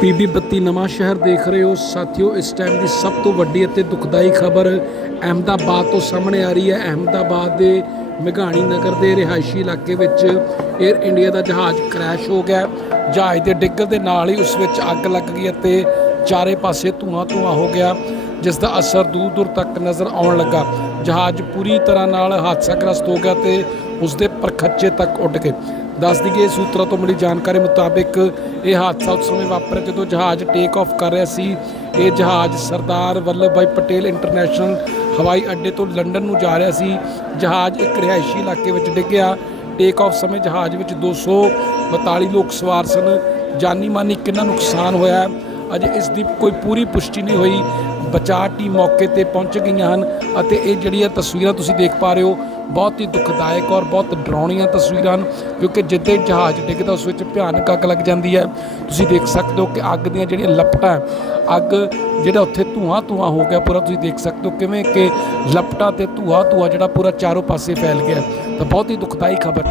PB ਬੱਤੀ ਨਵਾਂ ਸ਼ਹਿਰ ਦੇਖ ਰਹੇ ਹੋ। ਸਾਥੀਓ, ਇਸ ਟਾਈਮ ਦੀ ਸਭ ਤੋਂ ਵੱਡੀ ਅਤੇ ਦੁਖਦਾਈ ਖਬਰ ਅਹਿਮਦਾਬਾਦ ਤੋਂ ਸਾਹਮਣੇ ਆ ਰਹੀ ਹੈ। ਅਹਿਮਦਾਬਾਦ ਦੇ ਮੇਘਾਣੀ ਨਗਰ ਦੇ ਰਿਹਾਇਸ਼ੀ ਇਲਾਕੇ ਵਿੱਚ 에ਅਰ ਇੰਡੀਆ ਦਾ ਜਹਾਜ਼ ਕ੍ਰੈਸ਼ ਹੋ ਗਿਆ। ਜਹਾਜ਼ ਦੇ ਡਿੱਗਣ ਦੇ ਨਾਲ ਹੀ ਉਸ ਵਿੱਚ ਅੱਗ ਲੱਗ ਗਈ ਅਤੇ ਚਾਰੇ ਪਾਸੇ ਧੂਆਂ ਧੂਆਂ ਹੋ ਗਿਆ, ਜਿਸ ਦਾ ਅਸਰ ਦੂਰ ਦੂਰ ਤੱਕ ਨਜ਼ਰ ਆਉਣ ਲੱਗਾ। ਜਹਾਜ਼ ਪੂਰੀ ਤਰ੍ਹਾਂ ਨਾਲ ਹਾਦਸਾ ਗ੍ਰਸਤ ਹੋ ਗਿਆ ਤੇ ਉਸ ਦੇ ਪਰਖੱਚੇ ਤੱਕ ਉੱਡ ਗਏ ਦੱਸ ਦਈਏ, ਸੂਤਰਾਂ ਤੋਂ ਮਿਲੀ ਜਾਣਕਾਰੀ ਮੁਤਾਬਿਕ ਇਹ ਹਾਦਸਾ ਉਸ ਸਮੇਂ ਵਾਪਰਿਆ ਜਦੋਂ ਜਹਾਜ਼ ਟੇਕ ਆਫ ਕਰ ਰਿਹਾ ਸੀ। ਇਹ ਜਹਾਜ਼ ਸਰਦਾਰ ਵੱਲਭ ਭਾਈ ਪਟੇਲ ਇੰਟਰਨੈਸ਼ਨਲ ਹਵਾਈ ਅੱਡੇ ਤੋਂ ਲੰਡਨ ਨੂੰ ਜਾ ਰਿਹਾ ਸੀ। ਜਹਾਜ਼ ਇੱਕ ਰਿਹਾਇਸ਼ੀ ਇਲਾਕੇ ਵਿੱਚ ਡਿੱਗਿਆ। ਟੇਕ ਆਫ ਸਮੇਂ ਜਹਾਜ਼ ਵਿੱਚ 242 ਲੋਕ ਸਵਾਰ ਸਨ। ਜਾਨੀ ਮਾਨੀ ਕਿੰਨਾ ਨੁਕਸਾਨ ਹੋਇਆ ਅਜੇ ਇਸ ਦੀ ਕੋਈ ਪੂਰੀ ਪੁਸ਼ਟੀ ਨਹੀਂ ਹੋਈ। ਬਚਾਅ ਟੀਮ ਮੌਕੇ ਤੇ ਪਹੁੰਚ ਗਈਆਂ ਹਨ ਅਤੇ ਇਹ ਜਿਹੜੀਆਂ ਤਸਵੀਰਾਂ ਤੁਸੀਂ ਦੇਖ ਪਾ ਰਹੇ ਹੋ ਬਹੁਤ ਹੀ ਦੁਖਦਾਇਕ ਔਰ ਬਹੁਤ ਡਰਾਉਣੀਆਂ ਤਸਵੀਰਾਂ ਹਨ, ਕਿਉਂਕਿ ਜਿੱਦੇ ਜਹਾਜ਼ ਡਿੱਗਦਾ ਉਸ ਵਿੱਚ ਭਿਆਨਕ ਅੱਗ ਲੱਗ ਜਾਂਦੀ ਹੈ। ਤੁਸੀਂ ਦੇਖ ਸਕਦੇ ਹੋ ਕਿ ਅੱਗ ਦੀਆਂ ਜਿਹੜੀਆਂ ਲਪਟਾਂ ਅੱਗ ਜਿਹੜਾ ਉੱਥੇ ਧੂਆਂ ਧੂਆਂ ਹੋ ਗਿਆ, ਪੂਰਾ ਤੁਸੀਂ ਦੇਖ ਸਕਦੇ ਹੋ ਕਿਵੇਂ ਕਿ ਲਪਟਾਂ ਤੇ ਧੂਆਂ ਧੂਆਂ ਜਿਹੜਾ ਪੂਰਾ ਚਾਰੋਂ ਪਾਸੇ ਫੈਲ ਗਿਆ। ਤਾਂ ਬਹੁਤ ਹੀ ਦੁਖਦਾਈ ਖਬਰ।